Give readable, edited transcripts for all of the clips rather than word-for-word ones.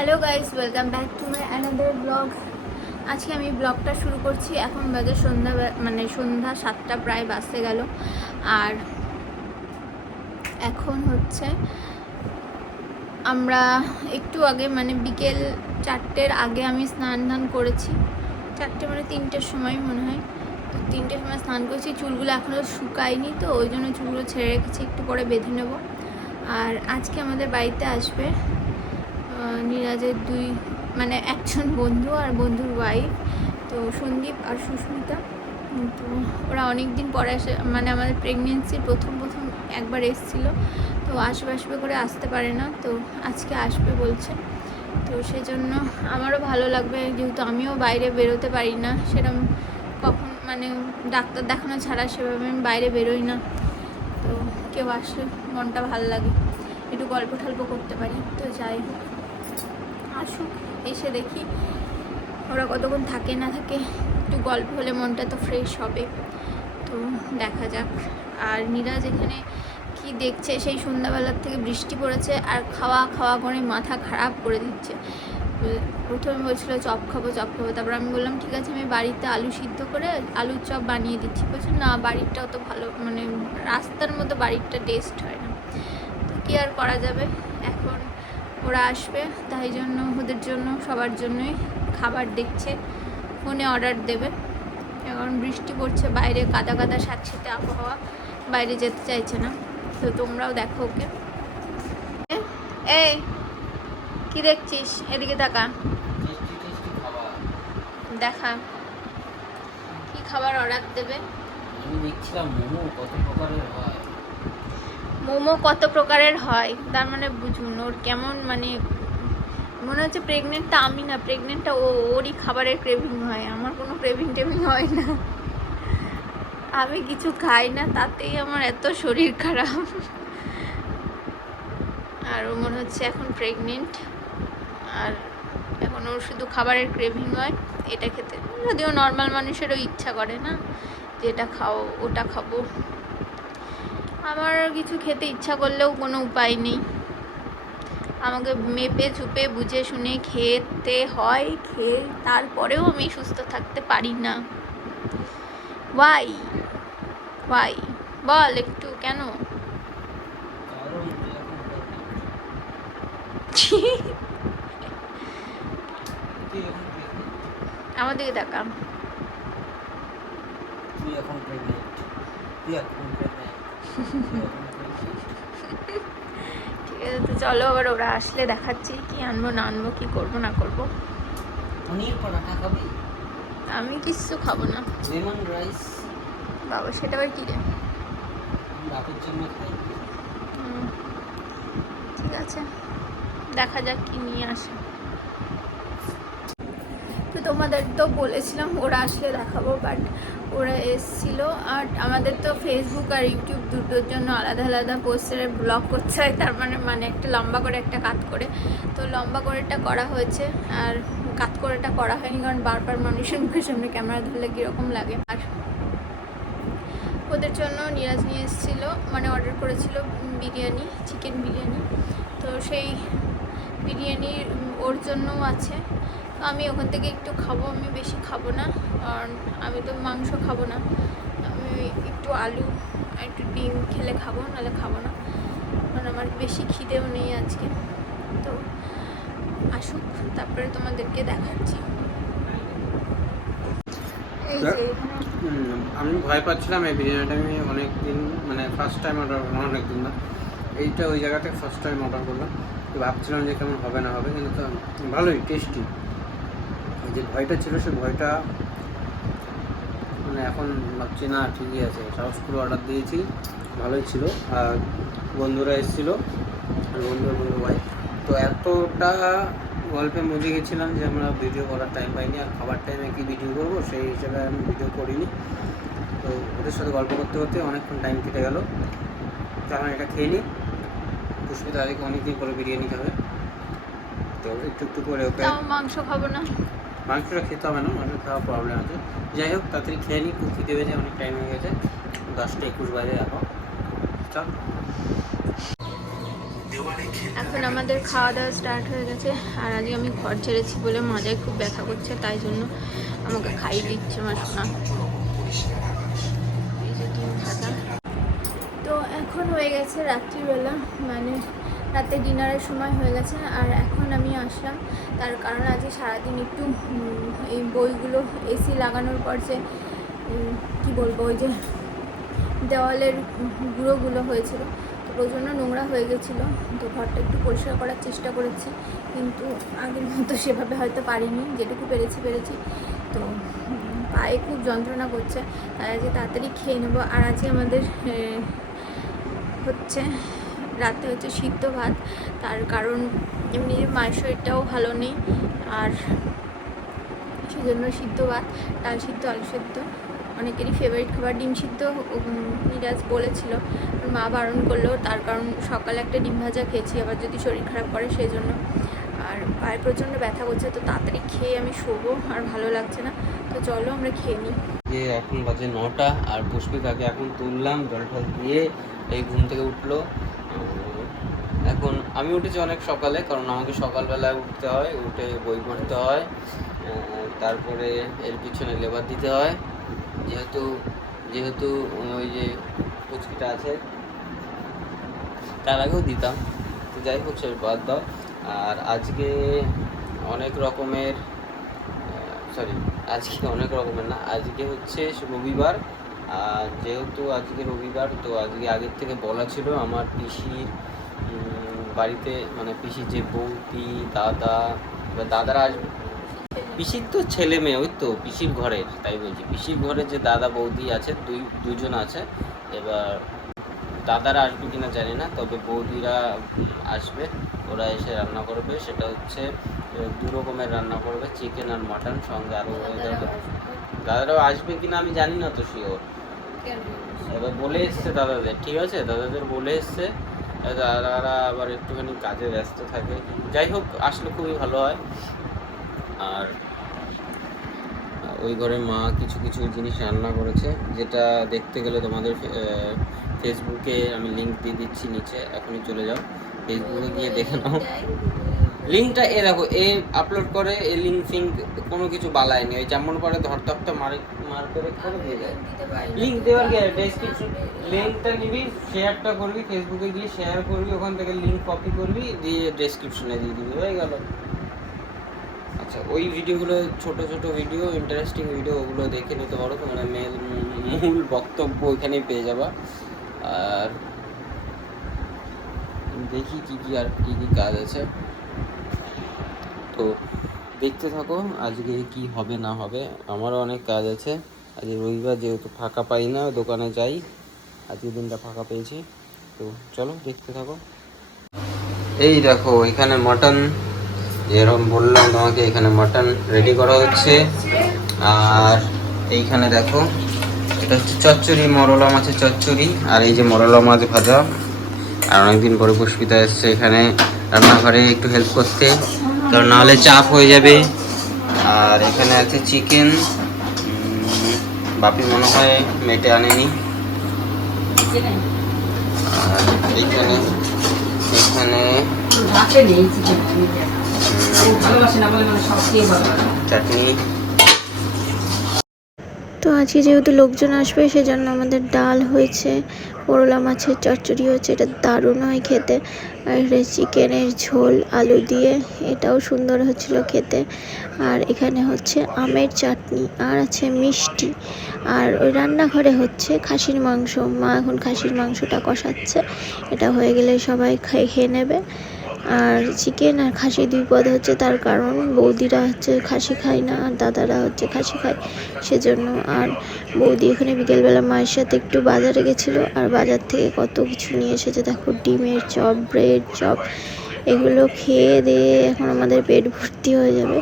Hello guys, welcome back to my another blog. আজকে আমি ব্লগটা শুরু করছি। এখন বাজে সন্ধ্যা 7টা প্রায় বাজতে গেল। আর এখন হচ্ছে আমরা একটু আগে বিকেল 4টের আগে আমি স্নান করেছি। 4টে 3টের সময় মনে হয়। তো 3টের সময় স্নান করেছি। চুলগুলো এখনও শুকায়নি, তো ওই জন্য চুলগুলো ছেড়ে রেখেছি, একটু পরে বেঁধে নেব। আর আজকে আমাদের বাড়িতে আসবে নীরাজের একজন বন্ধু আর বন্ধুর ওয়াইফ, তো সন্দীপ আর সুস্মিতা। তো ওরা অনেক দিন পরে আসে, আমাদের প্রেগনেন্সির প্রথম একবার এসেছিল, তো আসবে করে আসতে পারে না, তো আজকে আসবে বলছে। তো সেই জন্য আমারও ভালো লাগবে, যেহেতু আমিও বাইরে বেরোতে পারি না সেরকম, কখন ডাক্তার দেখানো ছাড়া সেভাবে আমি বাইরে বেরোই না। তো কেউ আসলে মনটা ভালো লাগে, একটু গল্প টল্প করতে পারি। তো যাই হোক, আসুক, এসে দেখি ওরা কতক্ষণ থাকে না থাকে, একটু গল্প হলে মনটা তো ফ্রেশ হবে। তো দেখা যাক। আর নীরাজ এখানে কি দেখছে, সেই সন্ধ্যাবেলার থেকে বৃষ্টি পড়েছে আর খাওয়া করে মাথা খারাপ করে দিচ্ছে। প্রথমে বলছিল চপ খাবো, তারপর আমি বললাম ঠিক আছে, আমি বাড়িতে আলু সিদ্ধ করে আলুর চপ বানিয়ে দিচ্ছি। বলছে না, বাড়িরটা অত ভালো, রাস্তার মতো বাড়িরটা টেস্ট হয় না। তো কী আর করা যাবে, এখন ওরা আসবে, তাই জন্য ওদের জন্য সবার জন্যই খাবার দেখছে, ফোনে অর্ডার দেবে। এখন বৃষ্টি পড়ছে, বাইরে কাদা স্যাঁতসেঁতে আবহাওয়া, বাইরে যেতে চাইছে না। তো তোমরাও দেখো ওকে। এই কি দেখছিস, এদিকে তাকা, দেখা কি খাবার অর্ডার দেবে। আমি দেখছিলাম মোমো কত প্রকারের হয়, তার বুঝুন ওর কেমন, মনে হচ্ছে প্রেগনেন্টটা আমি না, প্রেগনেন্টটা ওরই খাবারের ক্রেভিং হয়, আমার কোনো ক্রেভিং টেভিং হয় না। আমি কিছু খাই না, তাতেই আমার এত শরীর খারাপ। আর ও মনে হচ্ছে এখন প্রেগনেন্ট, আর এখন ওর শুধু খাবারের ক্রেভিং হয় এটা খেতে। যদিও নর্মাল মানুষেরও ইচ্ছা করে না যে এটা খাও ওটা খাবো, আমার কিছু খেতে ইচ্ছা করলেও কোনো উপায় নেই, আমাকে মেপে চুপে বুঝে শুনে খেতে হয়, খেয়ে তারপরেও আমি সুস্থ থাকতে পারি না। ওয়াই বল একটু, কেন? আমার দিকে তাকা। তুই এখন প্রেগনেন্ট। ঠিক আছে, তো চলো আবার ওরা আসলে দেখাচ্ছি কি আনবো না আনবো, কি করবো না করবো। পনির পরাঠা খাবি? আমি কিচ্ছু খাবো না। Lemon rice? বাবা, সেটা আবার কি রে? বাপের জন্য খাই। ঠিক আছে, দেখা যাক কি নিয়ে আসে। তো তোমাদের তো বলেছিলাম ওরা আসলে দেখাবো, বাট ওরা এসেছিলো। আর আমাদের তো ফেসবুক আর ইউটিউব দুটোর জন্য আলাদা পোস্টারে ব্লগ করতে হয়, তার একটা লম্বা করে একটা কাট করে। তো লম্বা করেটা করা হয়েছে, আর কাট করেটা করা হয়নি, কারণ বারবার মানুষের মুখের সামনে ক্যামেরা ধরলে কীরকম লাগে। আর ওদের জন্য নীরাজ নিয়ে এসেছিলো, অর্ডার করেছিল বিরিয়ানি, চিকেন বিরিয়ানি। তো সেই বিরিয়ানি ওর জন্যও আছে, তো আমি ওখান থেকে একটু খাবো, আমি বেশি খাবো না, কারণ আমি তো মাংস খাবো না, আমি একটু আলু আর একটু ডিম খেলে খাবো, নাহলে খাবো না, কারণ আমার বেশি খিদেও নেই আজকে। তো আসুক, তারপরে তোমাদেরকে দেখাচ্ছি। এই যে আমি ভয় পাচ্ছিলাম এই বিরিয়ানিটা, আমি অনেক দিন ফার্স্ট টাইম অর্ডার করলাম, অনেক দিন না, এইটা ওই জায়গা থেকে ফার্স্ট টাইম অর্ডার করলাম। তো ভাবছিলাম যে কেমন হবে না হবে, কিন্তু ভালোই টেস্টি। যে ভয়টা ছিল সে ভয়টা এখন ভাবছি না ঠিকই আছে, সাহস করে অর্ডার দিয়েছি, ভালোই ছিল। আর বন্ধুরা এসেছিলো, বন্ধু ভাই, তো এতটা গল্পে মজে গেছিলাম যে আমরা ভিডিও করার টাইম পাইনি, আর খাবার টাইমে কি ভিডিও করবো সেই হিসেবে আমি ভিডিও করিনি। তো ওদের সাথে গল্প করতে করতে অনেকক্ষণ টাইম কেটে গেল। তো আমরা এটা খেয়ে নিই, পুষ্পিতা আজকে অনেকদিন পরে বিরিয়ানি খাবে, তো একটু করে ওকে। মাংস খাবো না, মাংসটা খেতে হবে না, মাংস খাওয়ার প্রবলেম আছে। যাই হোক, তাড়াতাড়ি খেয়ে নিই, খুব খিদে পেয়েছে, অনেক টাইম হয়ে গেছে, 10টা 21 বাজে এখন। চল। এখন আমাদের খাওয়া দাওয়া স্টার্ট হয়ে গেছে। আর আজকে আমি ঘর ছেড়েছি বলে মাজায় খুব ব্যথা করছে, তাই জন্য আমাকে খাইয়ে দিচ্ছে আমার সোনা। এই যে ডিম ভাজা। তো এখন হয়ে গেছে রাত্রিবেলা, মানে রাতে ডিনারের সময় হয়ে গেছে। আর এখন আমি আসলাম তার কারণ আজকে সারাদিন একটু এই বইগুলো এসি লাগানোর পর যে কী বলবো, ওই যে দেওয়ালের গুঁড়োগুলো হয়েছিল, তো প্রচণ্ড নোংরা হয়ে গেছিলো। তো ঘরটা একটু পরিষ্কার করার চেষ্টা করেছি, কিন্তু আগের মতো সেভাবে হয়তো পারিনি, যেটুকু পেরেছি। তো পায়ে খুব যন্ত্রণা করছে, তাই আজকে তাড়াতাড়ি খেয়ে নেবো। আর আজকে আমাদের হচ্ছে রাতে হচ্ছে সিদ্ধ ভাত, তার কারণ এমনি মায়ের শরীরটাও ভালো নেই, আর সেজন্য সিদ্ধ ভাত, ডাল সিদ্ধ, আলু সিদ্ধ, অনেকেরই ফেভারিট খাবার। ডিম সিদ্ধ মিরাজ বলেছিল, ওর মা বারণ করলো, তার কারণ সকালে একটা ডিম ভাজা খেয়েছি, আবার যদি শরীর খারাপ করে সেই জন্য। আর পায়ে প্রচণ্ড ব্যথা করছে, তো তাড়াতাড়ি খেয়ে আমি শোবো, আর ভালো লাগছে না। তো চলো আমরা খেয়ে নিই। যে এখন বাজে 9টা, আর পুষ্পিতাকে এখন তুললাম, জল টল দিয়ে এই ঘুম থেকে উঠলো। এখন আমি উঠেছি অনেক সকালে, কারণ আমাকে সকালবেলায় উঠতে হয়, উঠে বই পড়তে হয়, তারপরে এর পিছনে লেবার দিতে হয়, যেহেতু ওই যে পুচকিটা আছে তার আগেও দিতাম, তো যাই হোক সে বাদ দাও। আর আজকে অনেক রকমের না, আজকে হচ্ছে রবিবার। আর যেহেতু আজকে রবিবার, তো আজকে আগের থেকে বলা ছিল আমার পিসির বাড়িতে, মানে পিসির যে বৌদি, দাদারা আসবে। পিসির তো ছেলে মেয়ে, ওই তো পিসির ঘরের, তাই বলছি, পিসির ঘরের যে দাদা বৌদি আছে, দুজন আছে। এবার দাদারা আসবে কিনা জানি না, তবে বৌদিরা আসবে। ওরা এসে রান্না করবে, সেটা হচ্ছে 2 রকমের রান্না করবে, চিকেন আর মাটন, সঙ্গে আরও দাদারাও আসবে কিনা আমি জানি না তো শিওর। এবার বলে এসছে দাদাদের, ঠিক আছে, দাদাদের বলে এসছে, দাদারা আবার একটুখানি কাজে ব্যস্ত থাকে। যাই হোক, আসলে খুবই ভালো হয়। আর ওই ঘরে মা কিছু জিনিস রান্না করেছে, যেটা দেখতে গেলে তোমাদের ফেসবুকে আমি লিঙ্ক দিয়ে দিচ্ছি নিচে, এখনই চলে যাও ফেসবুকে গিয়ে দেখে নাও। লিঙ্কটা দেখো, আপলোড করে, লিঙ্ক ফিঙ্ক কোনো কিছু বালায়নি, ওই যেমন পরে ধরতে মার করে দিয়ে যায়। লিঙ্ক দেওয়ার কি, ডেসক্রিপশন লিঙ্কটা নিবি, শেয়ারটা করবি, ফেসবুকে গিয়ে শেয়ার করবি, ওখান থেকে লিঙ্ক কপি করবি, দিয়ে ডেসক্রিপশনে দিয়ে দিবি, হয়ে গেল। আচ্ছা, ওই ভিডিওগুলো ছোট ভিডিও, ইন্টারেস্টিং ভিডিও, ওগুলো দেখে নিতে পারো, তোমরা মূল বক্তব্য ওইখানেই পেয়ে যাবা। আর দেখি কি কাজ আছে, তো দেখতে থাকো আজকে কি হবে না হবে। আমারও অনেক কাজ আছে, আজকে রবিবার, যেহেতু ফাঁকা পাই না, দোকানে যাই, আজকে দিনটা ফাঁকা পেয়েছি। তো চলো দেখতে থাকো। এই দেখো, এখানে মাটন, যেরকম বললাম তোমাকে, এখানে মাটন রেডি করা হচ্ছে। আর এইখানে দেখো, এটা হচ্ছে চচ্চড়ি, মরলা মাছের চচ্চড়ি, আর এই যে মরলা মাছ ভাজা। আর অনেকদিন পরে পুষ্পিতা এসছে এখানে রান্নাঘরে একটু হেল্প করতে, কারণ নাহলে চাপ হয়ে যাবে। আর এখানে আছে চিকেন, বাপি মনে হয় মেটে আনেনি। আর এইখানে চাটনি। তো আজকে যেহেতু লোকজন আসবে, সেজন্য আমাদের ডাল হয়েছে, করলা মাছের চচ্চড়ি হয়েছে, এটা দারুণ হয় খেতে। আর চিকেনের ঝোল আলু দিয়ে, এটাও সুন্দর হচ্ছিল খেতে। আর এখানে হচ্ছে আমের চাটনি, আর আছে মিষ্টি। আর ওই রান্নাঘরে হচ্ছে খাসির মাংস, মা এখন খাসির মাংসটা কষাচ্ছে, এটা হয়ে গেলে সবাই খেয়ে নেবে। আর চিকেন আর খাসি 2 পদ হচ্ছে, তার কারণ বৌদিরা হচ্ছে খাসি খায় না, আর দাদারা হচ্ছে খাসি খায়, সেজন্য। আর বৌদি এখানে বিকেলবেলা মায়ের সাথে একটু বাজারে গেছিলো, আর বাজার থেকে কত কিছু নিয়ে এসেছে, দেখো ডিমের চপ, ব্রেড চপ, এগুলো খেয়ে দিয়ে এখন আমাদের পেট ভর্তি হয়ে যাবে।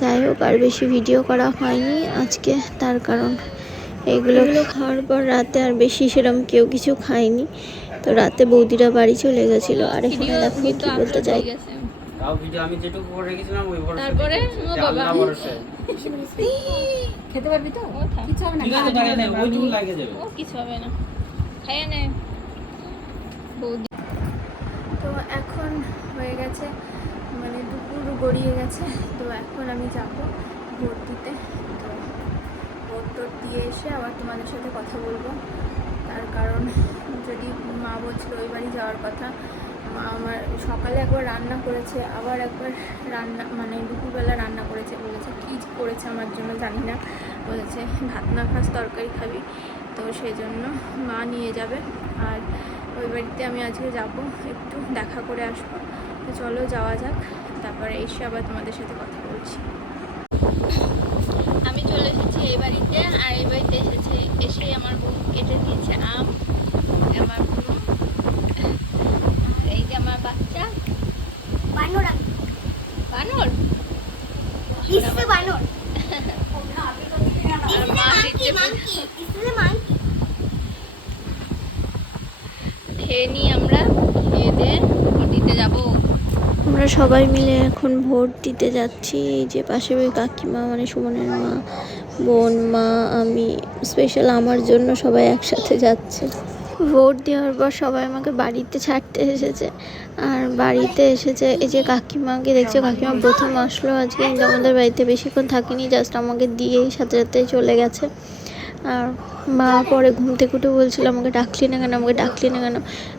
যাই হোক, আর বেশি ভিডিও করা হয়নি আজকে, তার কারণ এগুলো খাওয়ার পর রাতে আর বেশি সেরকম কেউ কিছু খায়নি। তো রাতে বৌদিরা বাড়ি চলে গেছিলো। আর এখানে দেখো কি বলতে চাই, তাও ভিডিও আমি যেটুকু করে রেখেছিলাম ওই ভরসা, তারপরে ও বাবা খেতে পারবি তো, কিছু হবে না, ঠিক আছে, লাগে না, ওইটুকু লাগে যাবে, ও কিছু হবে না, খাইয়ে নে বৌদি। তো এখন হয়ে গেছে, মানে দুপুর গড়িয়ে গেছে। তো এখন আমি যাব ভোট দিতে। তো ভোট দিয়ে এসে আবার তোমাদের সাথে কথা বলবো। তার কারণ যদি মা বলছিল ওই বাড়ি যাওয়ার কথা, মা আমার সকালে একবার রান্না করেছে, আবার একবার রান্না মানে দুপুরবেলা রান্না করেছে, বলেছে কী করেছে আমার জন্য জানি না, বলেছে ভাত না খাস তরকারি খাবি। তো সেই জন্য মা নিয়ে যাবে। আর ওই বাড়িতে আমি আজকে যাব, একটু দেখা করে আসবো। তো চলো যাওয়া যাক, তারপরে এসে আবার তোমাদের সাথে কথা বলছি। আমি চলে এসেছি এই বাড়িতে, আর এই বাড়িতে এসে আমার বউ কেটে দিয়েছে আম, আমার বুড়ো, এই যে আমার বাচ্চা বানর বানর, ইসে বানর আর মা দিচ্ছে ইসে মাংকি খেয়ে নিই আমরা, খেয়ে দিয়ে ভোট দিতে যাব। আমরা সবাই মিলে এখন ভোট দিতে যাচ্ছি। এই যে পাশে ওই কাকিমা মানে সুমনের মা, বোন, মা, আমি, স্পেশাল আমার জন্য সবাই একসাথে যাচ্ছে। ভোট দেওয়ার পর সবাই আমাকে বাড়িতে ছাড়তে এসেছে, আর বাড়িতে এসেছে এই যে কাকিমাকে দেখছো, কাকিমা প্রথম আসলো আজকে, কিন্তু আমাদের বাড়িতে বেশিক্ষণ থাকিনি, জাস্ট আমাকে দিয়েই সাথে সাথে চলে গেছে। আর মা পরে ঘুম থেকে উঠে বলছিল আমাকে ডাকলি না কেন, আমাকে ডাকলি না কেন।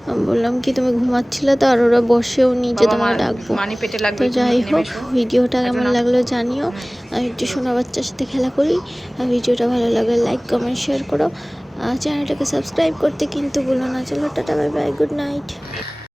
আমি বললাম কি তুমি ঘুমাচ্ছিলে তো, আর ওরা বসেও নিচে তোমাকে ডাকবো। তো যাই হোক, ভিডিওটা কেমন লাগলো জানিও। আমি একটু সোনা বাচ্চার সাথে খেলা করি। আর ভিডিওটা ভালো লাগলে লাইক কমেন্ট শেয়ার করো, চ্যানেলটাকে সাবস্ক্রাইব করতে কিন্তু ভুলো না। চলো tata, bye bye, good night.